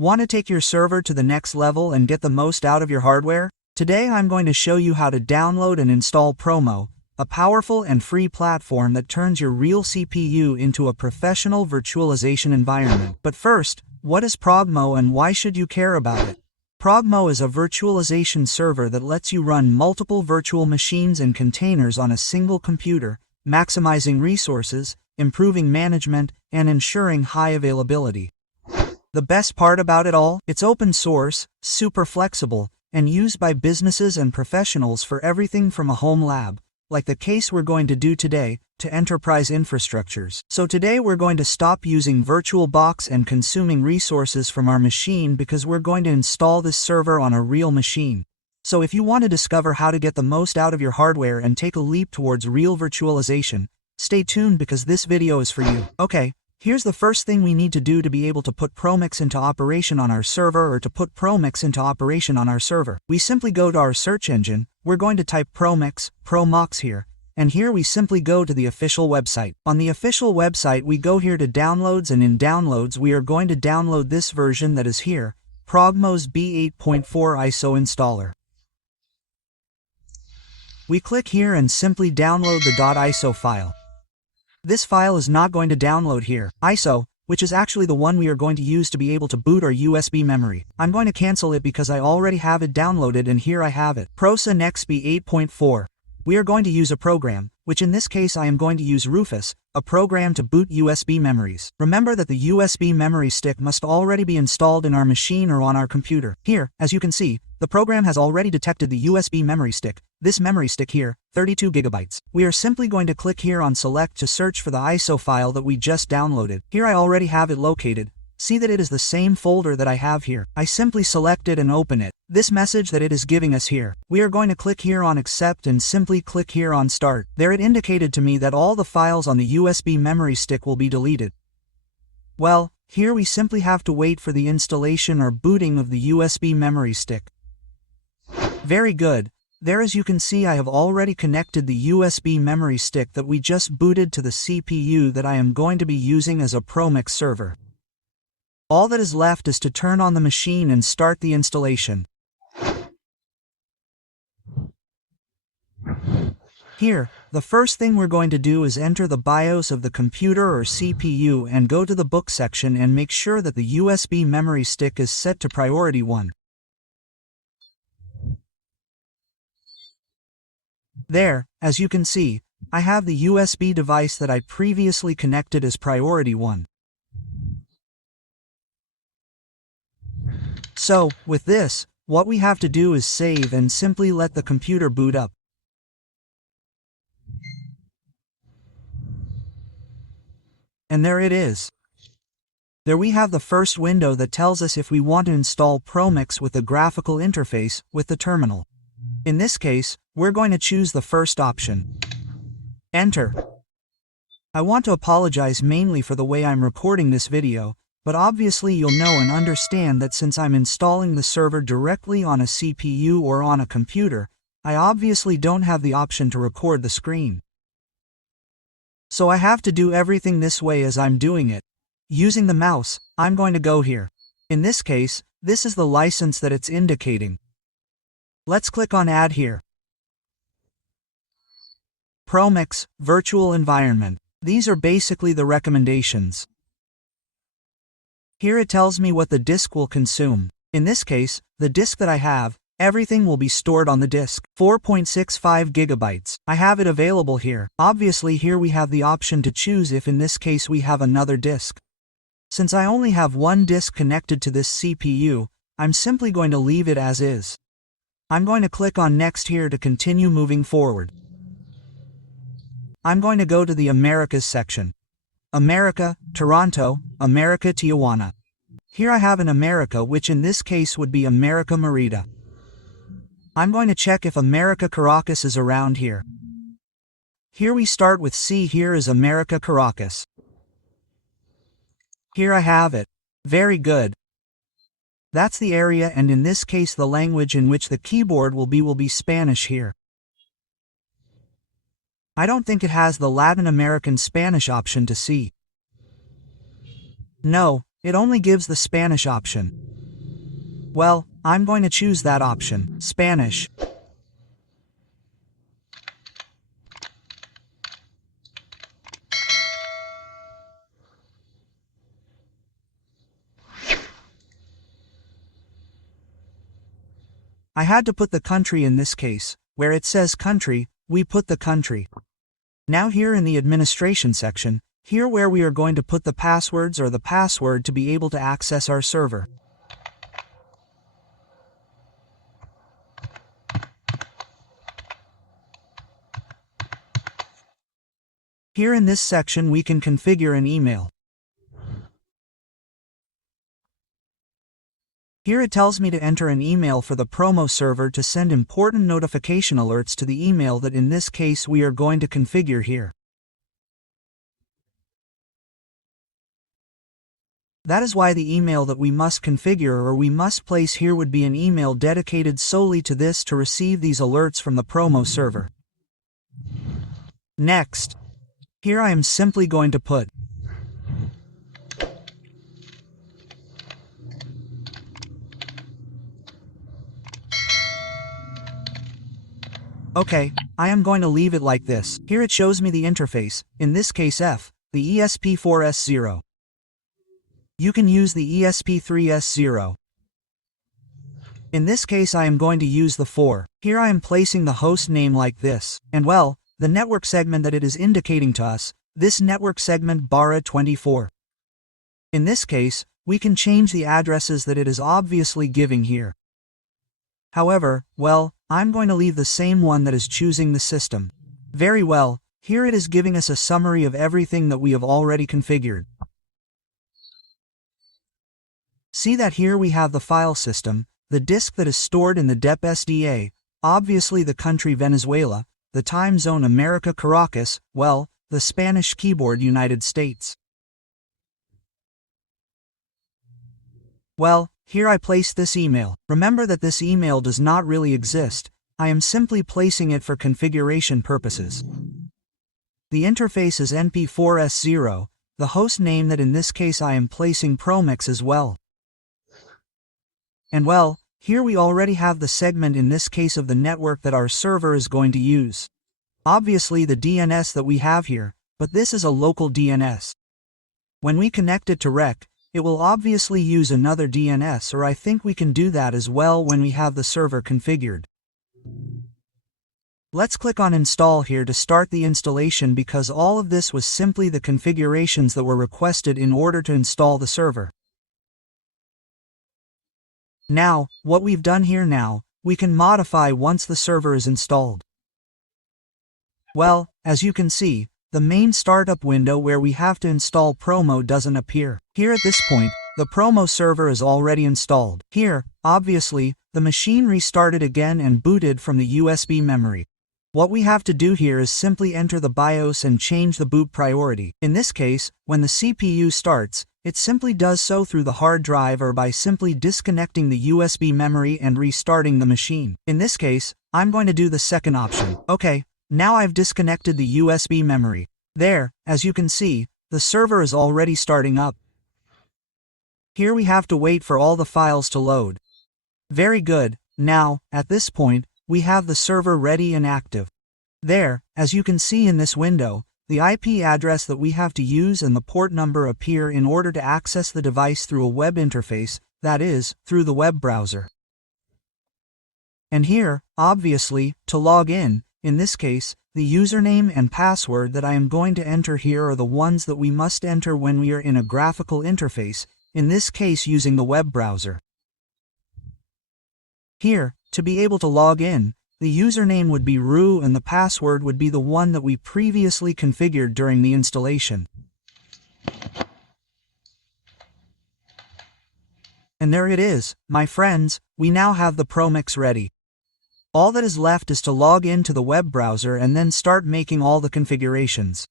Want to take your server to the next level and get the most out of your hardware? Today I'm going to show you how to download and install Promo, a powerful and free platform that turns your real CPU into a professional virtualization environment. But first, what is Proxmox and why should you care about it? Proxmox is a virtualization server that lets you run multiple virtual machines and containers on a single computer, maximizing resources, improving management, and ensuring high availability. The best part about it all? It's open source, super flexible, and used by businesses and professionals for everything from a home lab, like the case we're going to do today, to enterprise infrastructures. So today we're going to stop using VirtualBox and consuming resources from our machine because we're going to install this server on a real machine. So if you want to discover how to get the most out of your hardware and take a leap towards real virtualization, stay tuned because this video is for you. Okay, here's the first thing we need to do to be able to put Proxmox into operation on our server or to put Proxmox into operation on our server. We simply go to our search engine, we're going to type Proxmox here, and here we simply go to the official website. On the official website we go here to downloads, and in downloads we are going to download this version that is here, Proxmox B8.4 ISO installer. We click here and simply download the .iso file. This file is not going to download here. ISO, which is actually the one we are going to use to be able to boot our USB memory. I'm going to cancel it because I already have it downloaded, and here I have it. Proxmox B8.4. We are going to use a program, which in this case I am going to use Rufus, a program to boot USB memories. Remember that the USB memory stick must already be installed in our machine or on our computer. Here, as you can see, the program has already detected the USB memory stick. This memory stick here, 32 gigabytes. We are simply going to click here on select to search for the ISO file that we just downloaded. Here I already have it located. See that it is the same folder that I have here. I simply select it and open it. This message that it is giving us here. We are going to click here on accept and simply click here on start. There it indicated to me that all the files on the USB memory stick will be deleted. Well, here we simply have to wait for the installation or booting of the USB memory stick. Very good. There, as you can see, I have already connected the USB memory stick that we just booted to the CPU that I am going to be using as a Proxmox server. All that is left is to turn on the machine and start the installation. Here, the first thing we're going to do is enter the BIOS of the computer or CPU and go to the book section and make sure that the USB memory stick is set to priority 1. There, as you can see, I have the USB device that I previously connected as priority 1. So, with this, what we have to do is save and simply let the computer boot up. And there it is. There we have the first window that tells us if we want to install Proxmox with a graphical interface with the terminal. In this case, we're going to choose the first option. Enter. I want to apologize mainly for the way I'm recording this video, but obviously you'll know and understand that since I'm installing the server directly on a CPU or on a computer, I obviously don't have the option to record the screen. So I have to do everything this way as I'm doing it. Using the mouse, I'm going to go here. In this case, this is the license that it's indicating. Let's click on Add here. Proxmox, Virtual Environment. These are basically the recommendations. Here it tells me what the disk will consume. In this case, the disk that I have, everything will be stored on the disk. 4.65 gigabytes. I have it available here. Obviously here we have the option to choose if in this case we have another disk. Since I only have one disk connected to this CPU, I'm simply going to leave it as is. I'm going to click on Next here to continue moving forward. I'm going to go to the Americas section. America, Toronto, America, Tijuana. Here I have an America, which in this case would be America Merida. I'm going to check if America Caracas is around here. Here we start with C. Here is America Caracas. Here I have it. Very good. That's the area, and in this case the language in which the keyboard will be Spanish here. I don't think it has the Latin American Spanish option to see. No, it only gives the Spanish option. Well, I'm going to choose that option, Spanish. I had to put the country in this case. Where it says country, we put the country. Now here in the administration section, here where we are going to put the passwords or the password to be able to access our server. Here in this section we can configure an email. Here it tells me to enter an email for the Promo server to send important notification alerts to the email that in this case we are going to configure here. That is why the email that we must configure or we must place here would be an email dedicated solely to this to receive these alerts from the Promo server. Next, here I am simply going to put Okay, I am going to leave it like this. Here it shows me the interface, in this case F, the ESP4S0. You can use the ESP3S0. In this case I am going to use the 4. Here I am placing the host name like this, and well, the network segment that it is indicating to us, this network segment /24. In this case, we can change the addresses that it is obviously giving here. However, well, I'm going to leave the same one that is choosing the system. Very well, here it is giving us a summary of everything that we have already configured. See that here we have the file system, the disk that is stored in the DEP SDA, obviously the country Venezuela, the time zone America Caracas, well, the Spanish keyboard United States. Well, here I place this email. Remember that this email does not really exist. I am simply placing it for configuration purposes. The interface is NP4S0, the host name that in this case I am placing Proxmox as well. And well, here we already have the segment in this case of the network that our server is going to use. Obviously the DNS that we have here, but this is a local DNS. When we connect it to REC, it will obviously use another DNS, or I think we can do that as well when we have the server configured. Let's click on Install here to start the installation because all of this was simply the configurations that were requested in order to install the server. Now, what we've done here now, we can modify once the server is installed. Well, as you can see, the main startup window where we have to install Promo doesn't appear. Here at this point, the Promo server is already installed. Here, obviously, the machine restarted again and booted from the USB memory. What we have to do here is simply enter the BIOS and change the boot priority. In this case, when the CPU starts, it simply does so through the hard drive or by simply disconnecting the USB memory and restarting the machine. In this case, I'm going to do the second option. Okay, now I've disconnected the USB memory. There, as you can see, the server is already starting up. Here we have to wait for all the files to load. Very good. Now, at this point, we have the server ready and active. There, as you can see in this window, the IP address that we have to use and the port number appear in order to access the device through a web interface, that is, through the web browser. And here, obviously, to log in this case, the username and password that I am going to enter here are the ones that we must enter when we are in a graphical interface, in this case using the web browser. Here, to be able to log in, the username would be root and the password would be the one that we previously configured during the installation. And there it is, my friends, we now have the Proxmox ready. All that is left is to log into the web browser and then start making all the configurations.